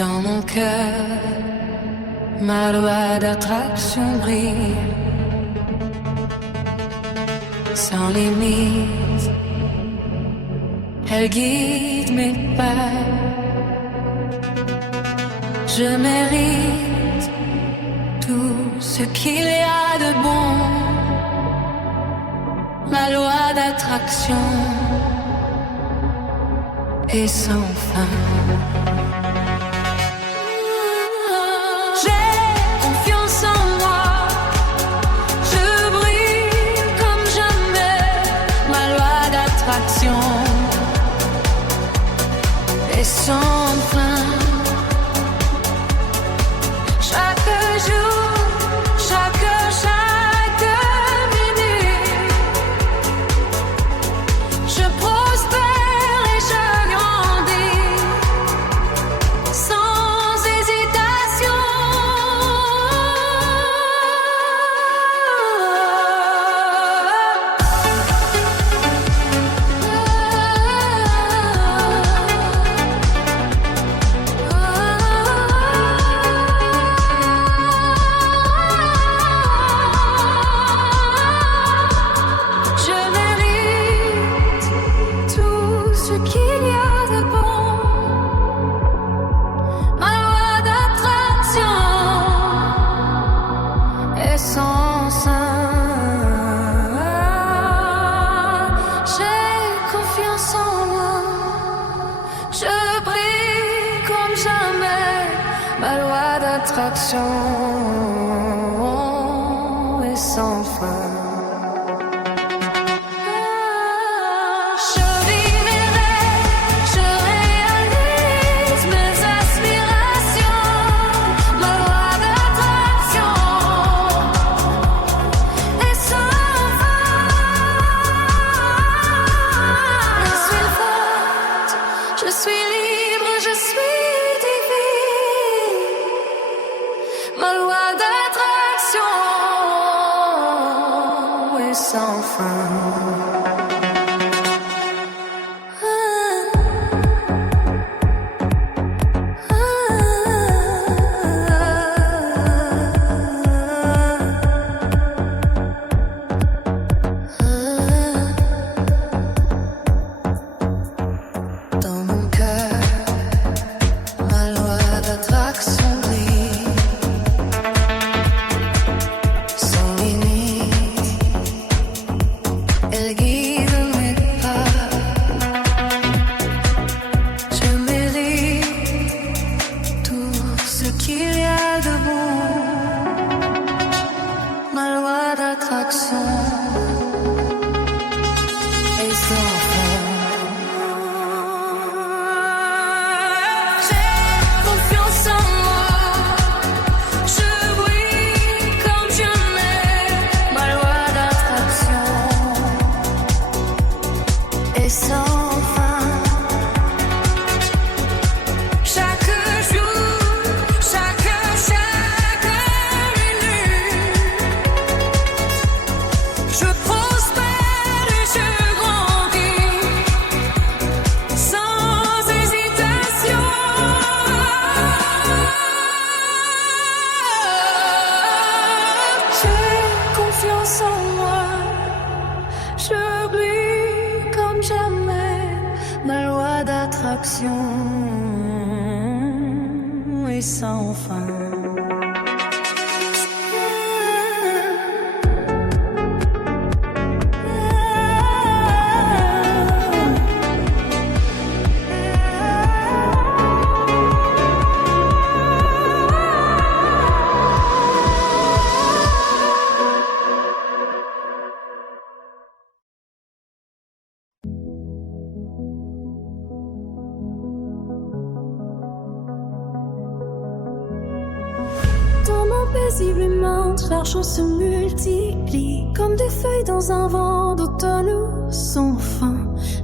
Dans mon cœur, ma loi d'attraction brille sans limite. Elle guide mes pas. Je mérite tout ce qu'il y a de bon. Ma loi d'attraction est sans fin. Et sans fin, chaque jour, chaque minute, je prospère et je grandis sans hésitation. Ma loi d'attraction est sans fin. Je vis mes rêves, je réalise mes aspirations. Ma loi d'attraction est sans fin. Je suis forte, je suis libre, je suis divine. Ma loi d'attraction est sans fin. Dans mon cœur, ma loi d'attraction brille sans limite. Elle guide mes pas. Je mérite tout ce qu'il y a de bon. Ma loi d'attraction est sans fin. J'ai confiance en moi, je brille comme jamais. Ma loi d'attraction est sans fin. Chaque jour, chaque minute, je prospère et je grandis sans hésitation. J'ai confiance en moi, je brille comme jamais. Ma loi d'attraction est sans fin. Dans mon paisible monde, leurs jours se multiplient comme des feuilles dans un vent d'automne sans fin.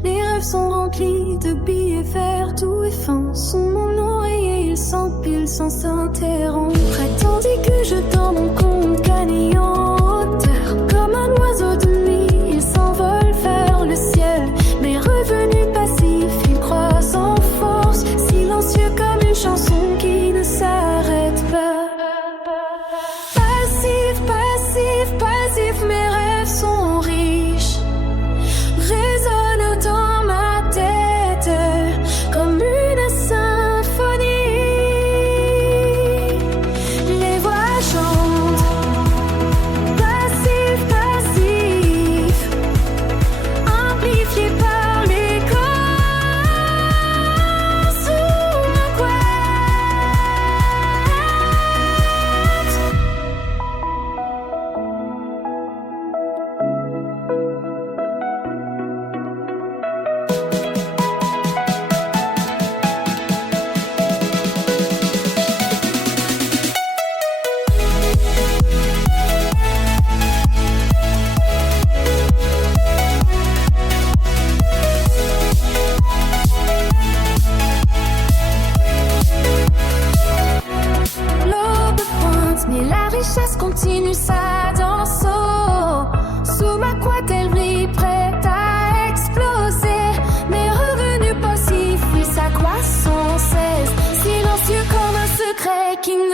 Les rêves sont remplis de billets verts, doux et fins. Sous mon oreiller, ils s'empilent sans s'interrompre. Tandis que je dans mon compte gagne en hauteur. Comme un oiseau de nuit, il s'envole vers le ciel. Mes revenus passifs, ils croissent en force, silencieux comme une chanson qui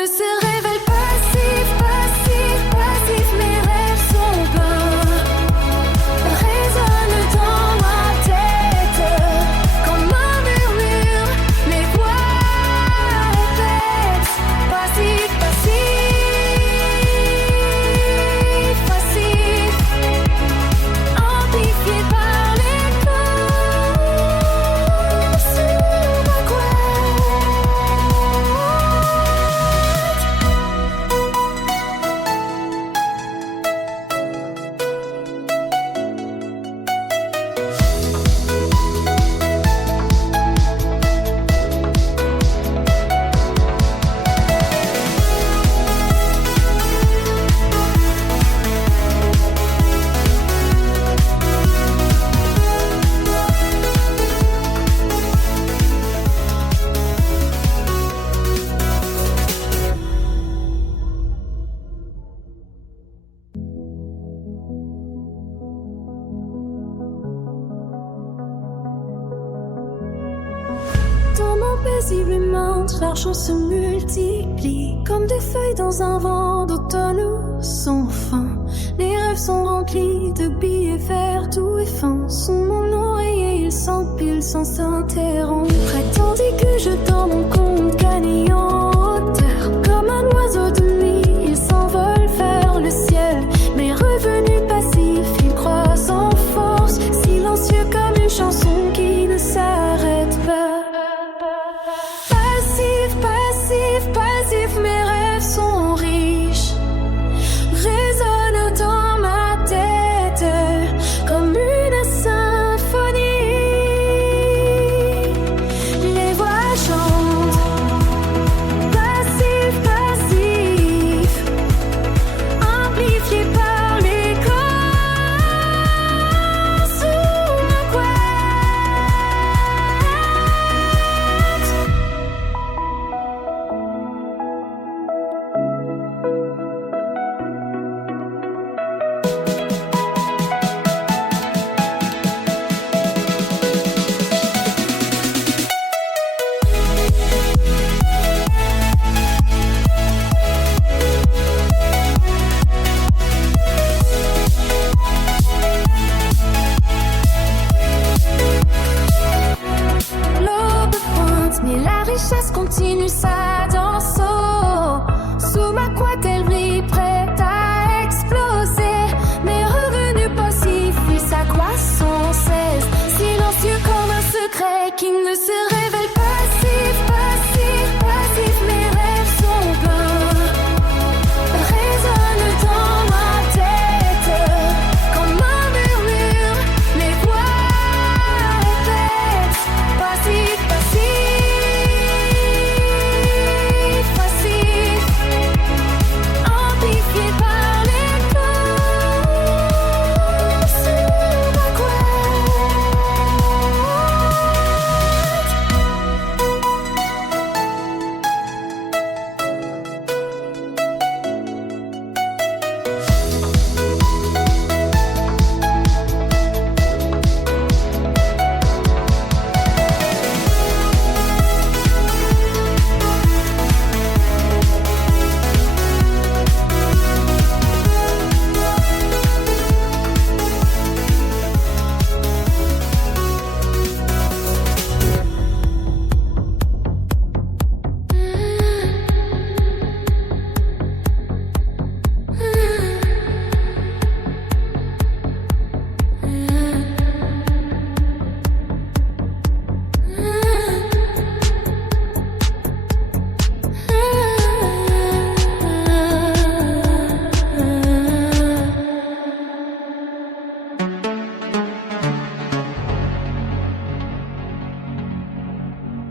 ne se révèle passif, passif, passif. Mes rêves sont pleins, résonnent dans ma tête comme un murmure. Mes voix répètent passif, passif, passif, amplifié par l'écho sur ma couette. Dans mon paisible monde, l'argent se multiplie comme des feuilles dans un vent d'automne sans fin. Les rêves sont remplis de billets verts, tout est fin. Sous mon oreiller, ils s'empilent sans s'interrompre. Tandis que je dans mon compte gagné en hauteur, comme un oiseau de nuit, il s'envole vers le ciel. Mes revenus passifs, ils croissent en force, silencieux comme une chanson qui ne s'arrête pas. Passif, passif, passif, mes rêves sont riches, résonnent dans ma tête comme une symphonie. Les voix chantent, passif, passif, amplifié par l'écho sous ma couette. L'aube pointe, mais la richesse continue sa danse. Sous ma couette, elle brille, prête à exploser. Mes revenus passifs, ils s'accroissent sans cesse, silencieux comme un secret qui ne se révèle. Passif, passif, passif, mes rêves sont pleins, résonnent dans ma tête comme un murmure. Mes voix répètent passif, passif, passif, amplifié par l'écho sur ma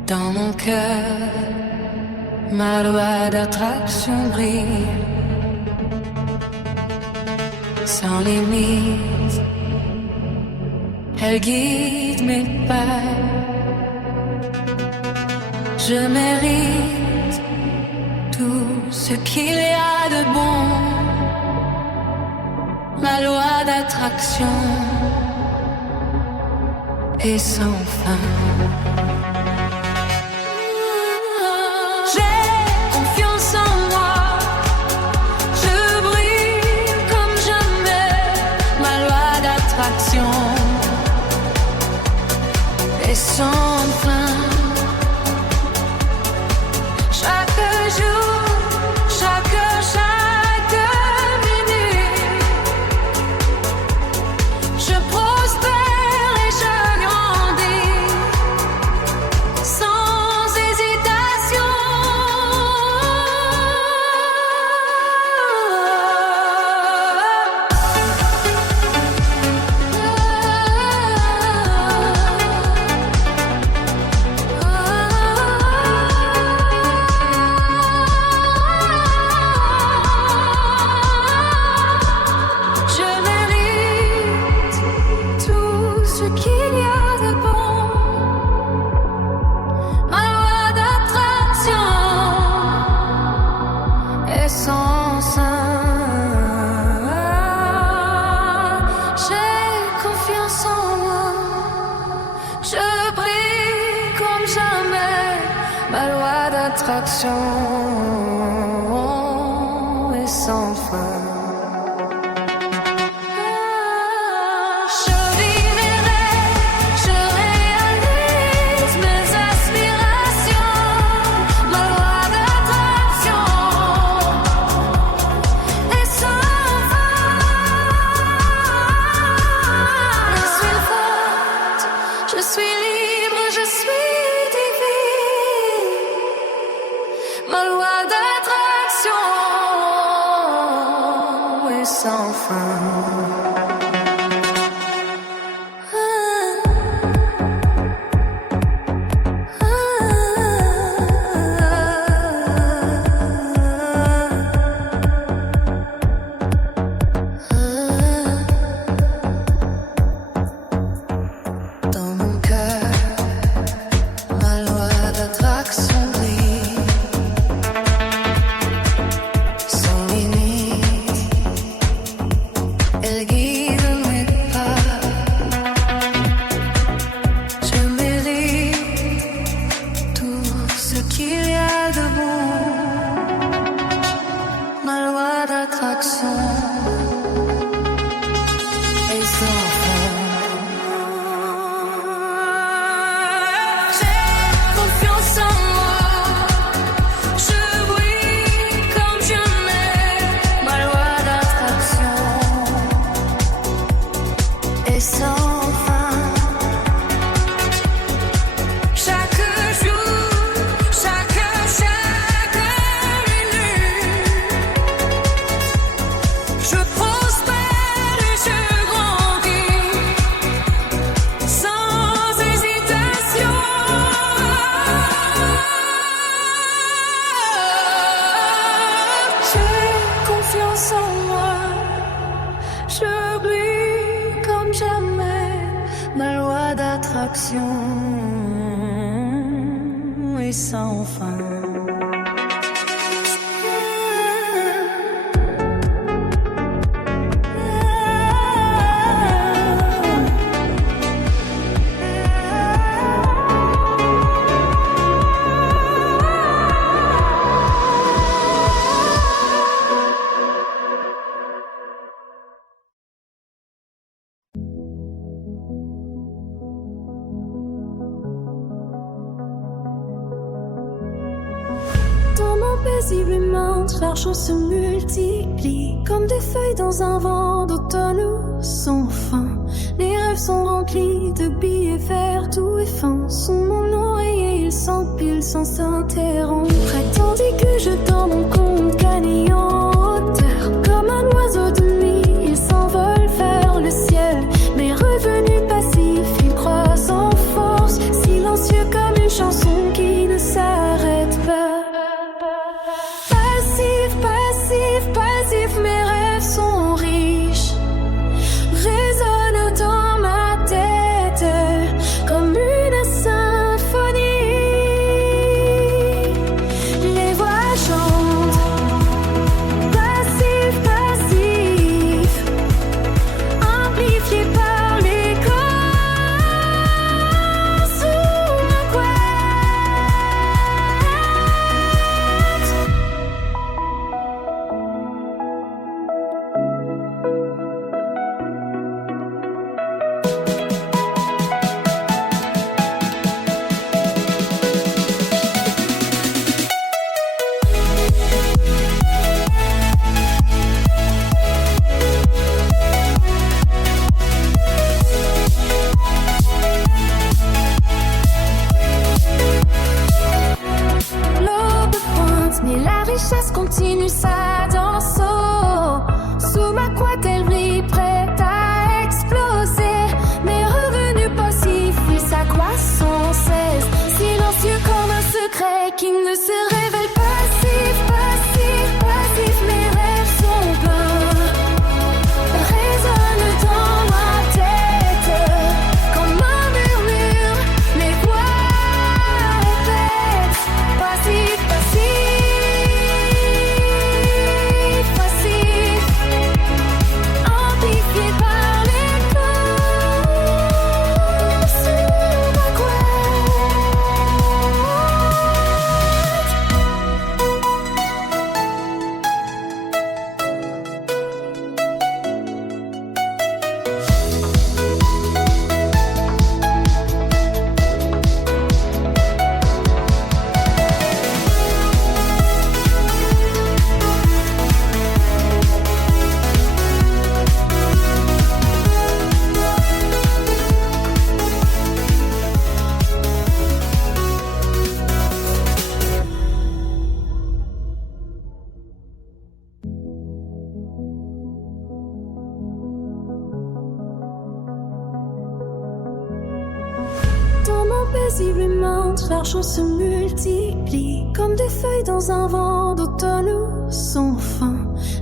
Dans mon cœur, ma loi d'attraction brille sans limite. Elle guide mes pas. Je mérite tout ce qu'il y a de bon. Ma loi d'attraction est sans fin. J'ai confiance en sans fin. Chaque jour, chaque minute, je prospère et je grandis sans hésitation. Je mérite tout ce qu'il y a de bon. Ma loi d'attraction est sans fin. J'ai confiance en moi. Je brille comme jamais. Ma loi d'attraction est sans fin. Je vis mes rêves, je réalise mes aspirations. Ma loi d'attraction est sans fin. Je suis forte, je suis libre, je suis divine. Ma loi d'attraction est sans fin. Dans mon cœur, ma loi d'attraction brille sans limite. Elle guide mes pas. Je mérite tout ce qu'il y a de bon. Ma loi d'attraction est sans fin. J'ai confiance en moi. Je brille comme jamais. Ma loi d'attraction est sans fin. Chaque jour, chaque minute, je prospère et je grandis sans hésitation. J'ai confiance en moi. Je brille comme jamais. Ma loi d'attraction est sans fin. Dans mon paisible monde, leurs choses se multiplient comme des feuilles dans un vent d'automne sans fin. Les rêves sont remplis de billets verts, tout est fin. Sous mon oreiller, ils s'empilent sans s'interrompre. Tandis que je dans mon compte gagné en hauteur. Comme un oiseau de nuit, il s'envole vers le ciel. Mes revenus passifs, ils croissent en force. Silencieux comme une chanson qui ne s'arrête pas. Passif, passif, passif, mes rêves sont riches. Résonnent dans ma tête comme une symphonie. Les voix chantent richesse continue sa danse. Sous ma couette, elle brille, prête à exploser. Mes revenus passifs, ils s'accroissent sans cesse. Silencieux comme un secret qui ne se révèle pas. Passif, passif, passif, mes rêves sont pleins. Résonnent dans ma tête comme un murmure. Mes voix répètent. Passif, passif, passif, amplifié par l'écho sur ma couette. Dans mon paisible monde, l'argent se multiplie comme des feuilles dans un vent d'automne sans fin.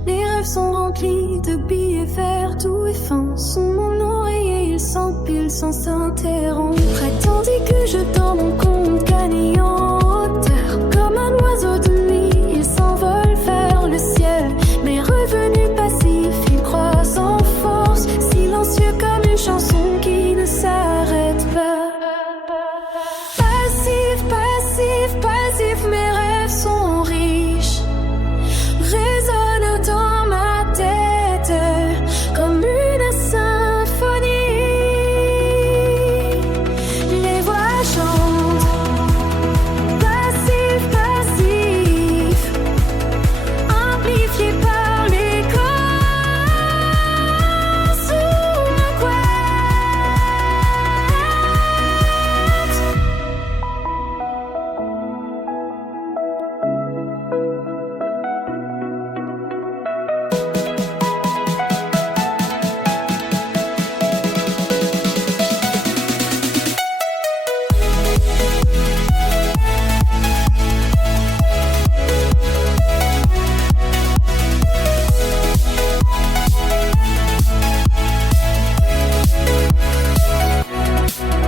Les rêves sont remplis de billets verts doux et fins. Sous mon oreiller, ils s'empilent sans s'interrompre. Tandis que je dans mon compte gagné en hauteur. Comme un oiseau de nuit, il s'envole vers le ciel. Mes revenus passifs, ils croissent en force. Silencieux comme une chanson qui ne s'arrête pas. Passif, passif, passif, mes rêves sont riches. Résonnent dans ma tête comme une symphonie. Les voix chantent. Passif, passif, amplifié par l'écho sous ma couette.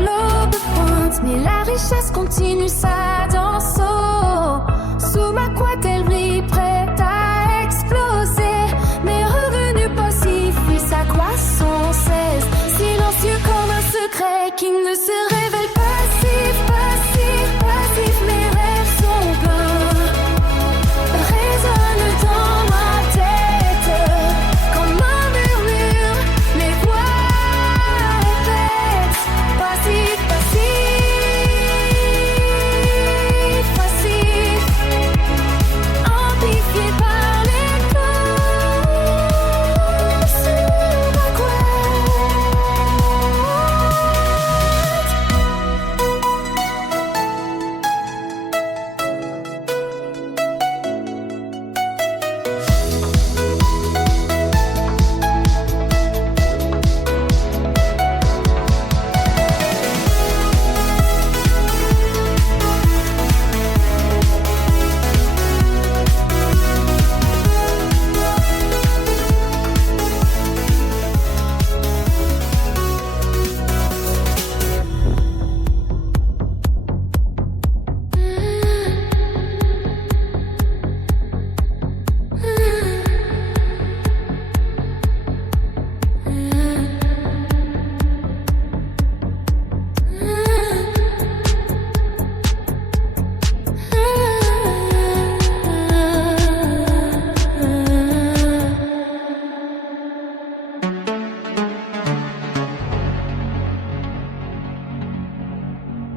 L'aube pointe, mais la richesse continue sa danse. Sous ma couette, elle brille, prête à exploser. Mes revenus passifs, ils s'accroissent sans cesse. Silencieux comme un secret qui ne se révèle pas. Passif, passif, passif, mes rêves sont pleins. Résonnent dans ma tête comme un murmure. Mes voix répètent. Passif, passif, passif, amplifié par l'écho sur ma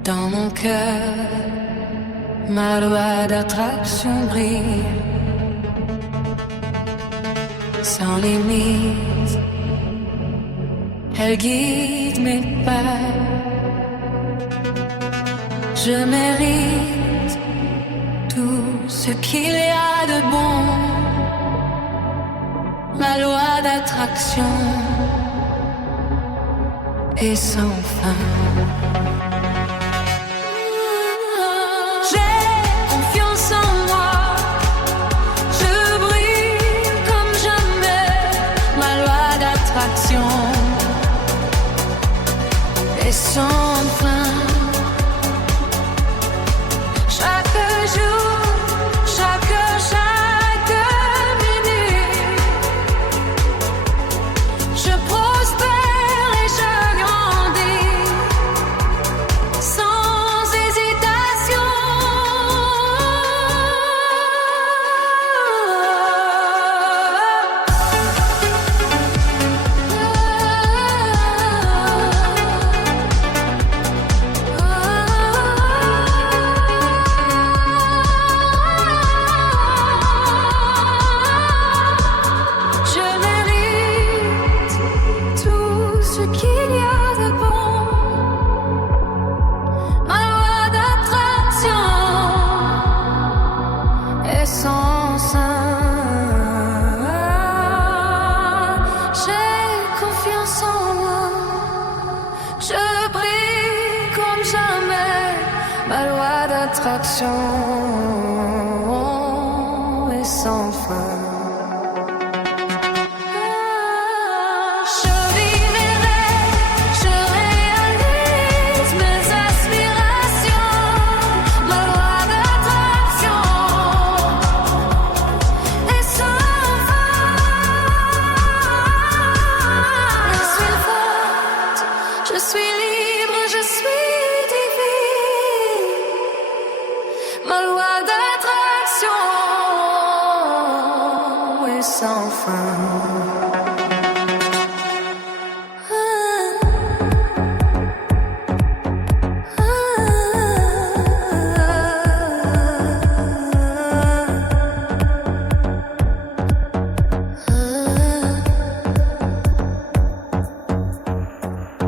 Dans mon cœur, ma loi d'attraction brille sans limite. Elle guide mes pas. Je mérite tout ce ce qu'il y a de bon. Ma loi d'attraction est sans fin. J'ai confiance en moi, je brille comme jamais. Ma loi d'attraction est sans fin. Chaque jour, chaque minute, je prospère et je grandis sans hésitation. Je mérite tout ce qu'il y a de bon. Ma loi d'attraction est sans fin. J'ai confiance en moi, je brille comme jamais. Ma loi d'attraction est sans fin. Je vis mes rêves, je réalise mes aspirations. Ma loi d'attraction est sans fin. Je suis forte, je suis libre, je suis divine. Ma loi d'attraction est sans fin.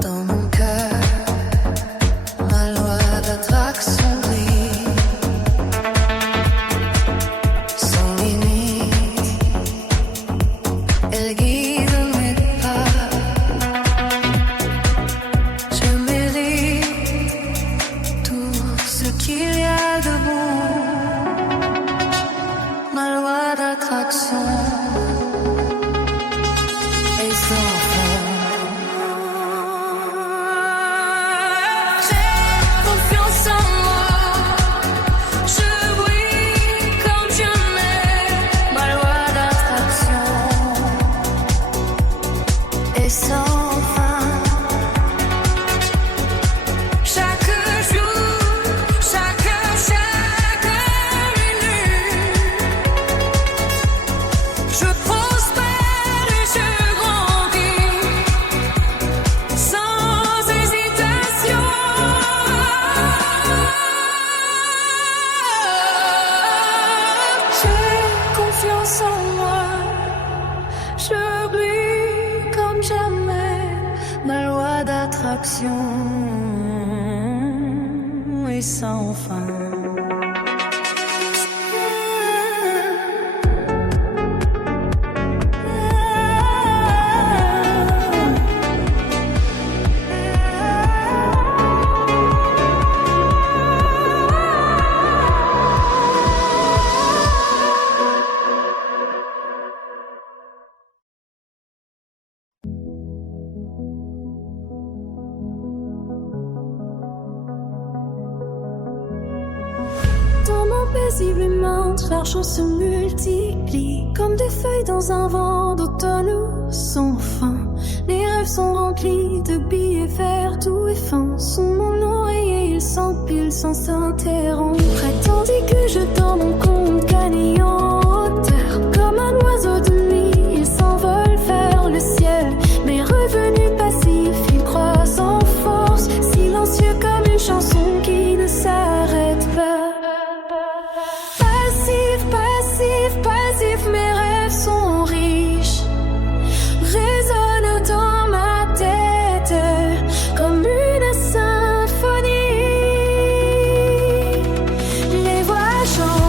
Dans mon cœur, ma loi d'attraction brille sans limite. Elle guide mes pas. Je mérite tout ce qu'il y a de bon. Ma loi d'attraction est sans fin. J'ai confiance en moi, je brille comme jamais. Ma loi d'attraction est sans fin. Chaque jour, chaque minute, je prospère et je grandis sans hésitation. J'ai confiance en moi, je brille comme jamais. Ma loi d'attraction est sans fin. Dans mon paisiblement, leurs jours se multiplient comme des feuilles dans un vent d'automne sans fin. Les rêves sont remplis de billets verts doux et fins. Sous mon oreiller, ils s'empilent sans s'interrompre. Tandis que je dors mon compte gagné en hauteur. Comme un oiseau de nuit, il s'envole vers le ciel. Mes revenus passifs, ils croissent en force. Silencieux comme une chanson qui ne s'arrête pas. Passif, passif, passif, mes rêves sont riches. Résonnent dans ma tête comme une symphonie. Les voix chantent.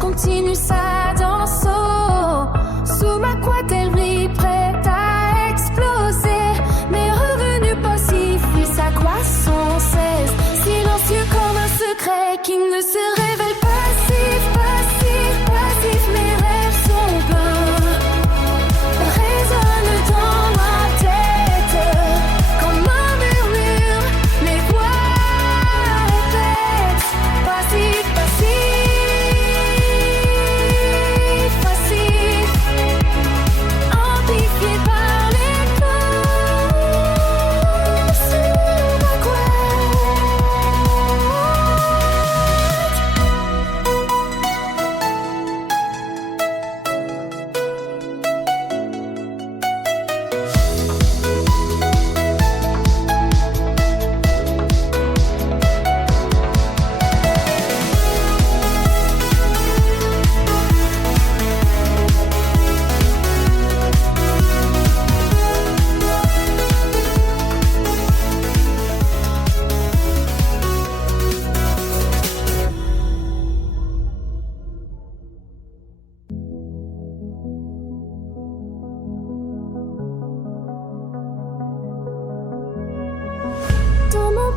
Continue sa danse, sous ma couette elle brille, prête à exploser. Mes revenus passifs, oui, ça croît sans cesse, silencieux comme un secret qui ne se révèle. Passif, passif, passif, mes rêves sont pleins, résonnent dans ma tête comme un murmure, mes voix répètent. Passif, passif,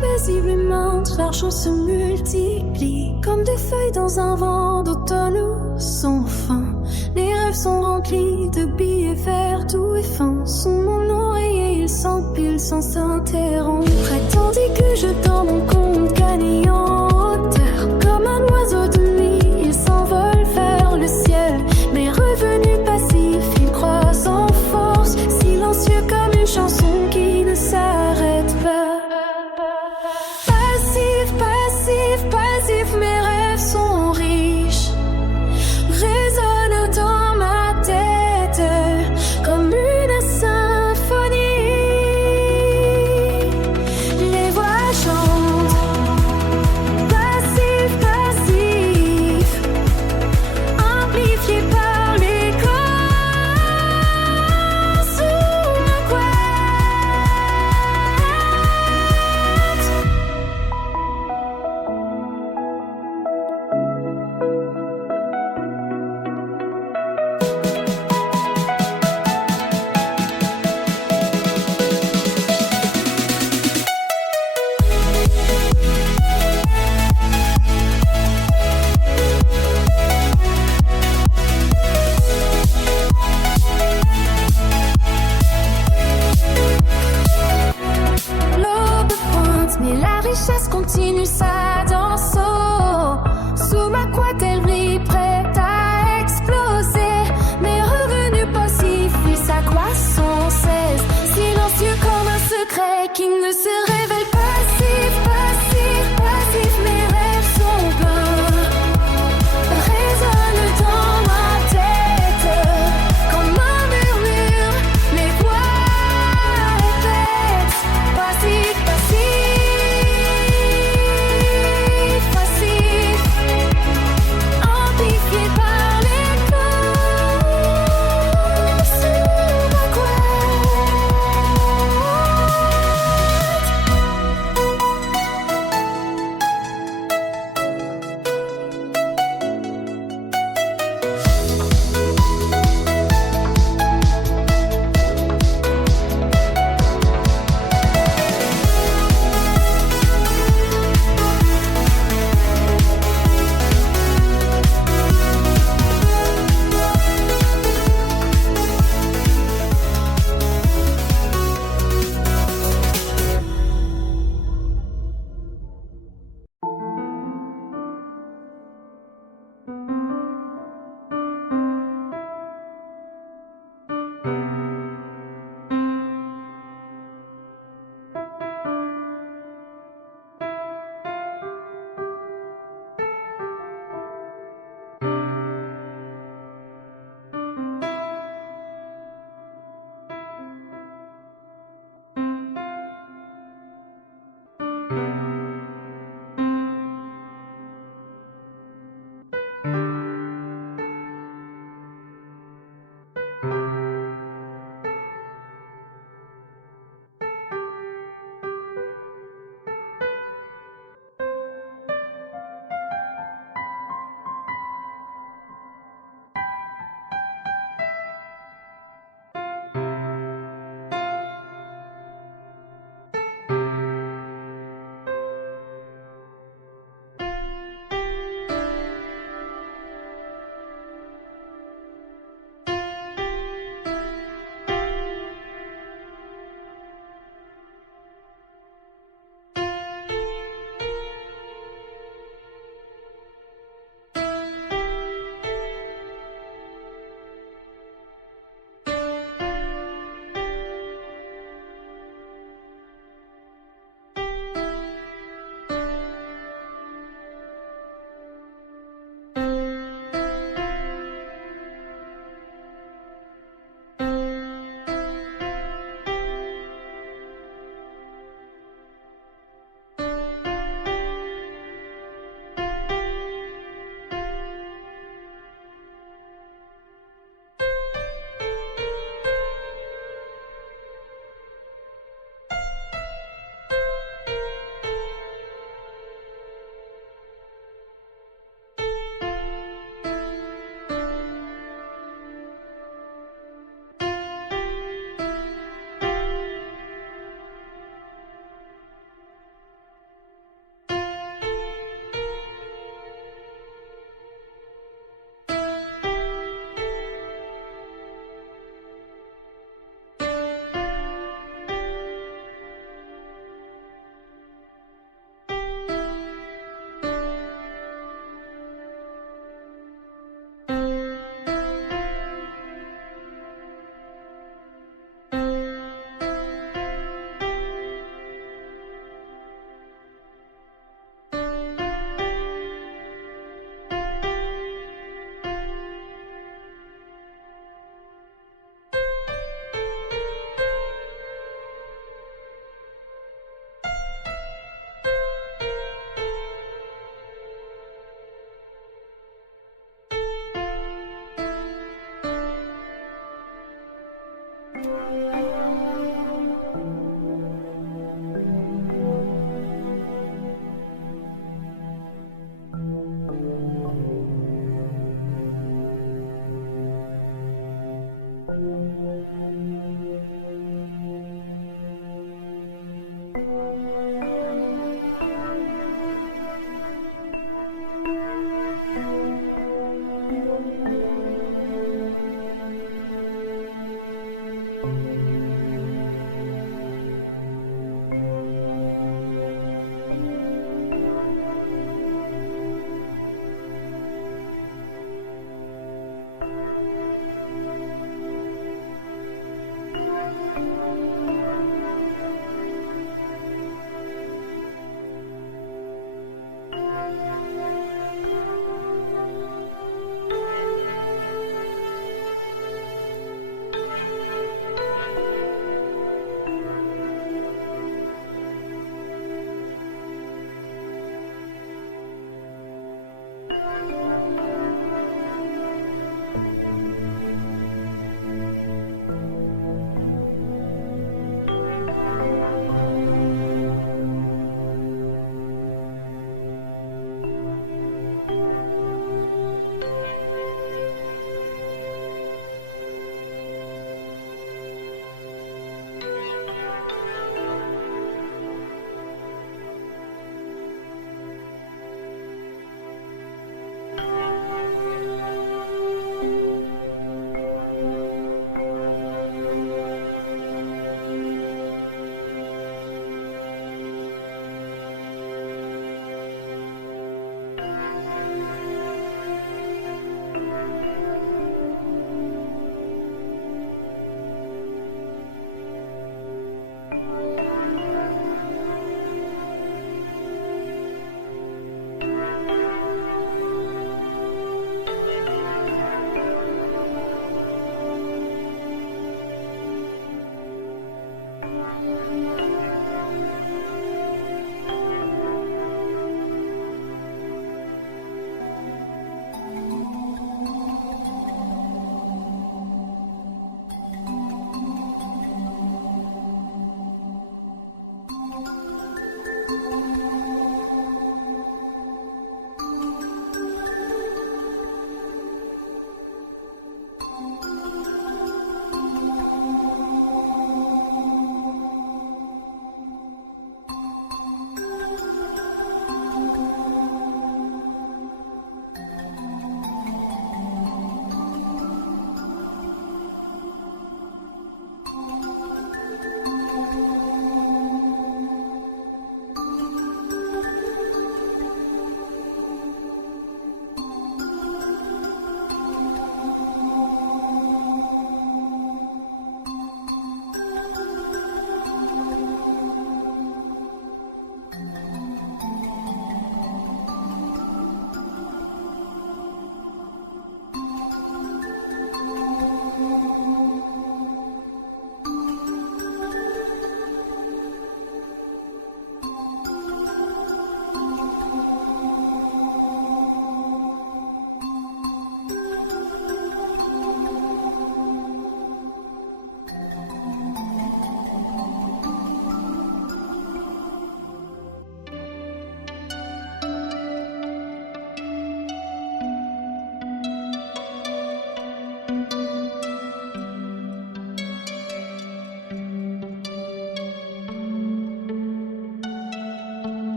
paisiblement, leurs chants se multiplient comme des feuilles dans un vent d'automne sans fin. Les rêves sont remplis de billets verts doux et fins. Sous mon oreiller, ils s'empilent sans s'interrompre. Tandis que je dans mon compte gagnant.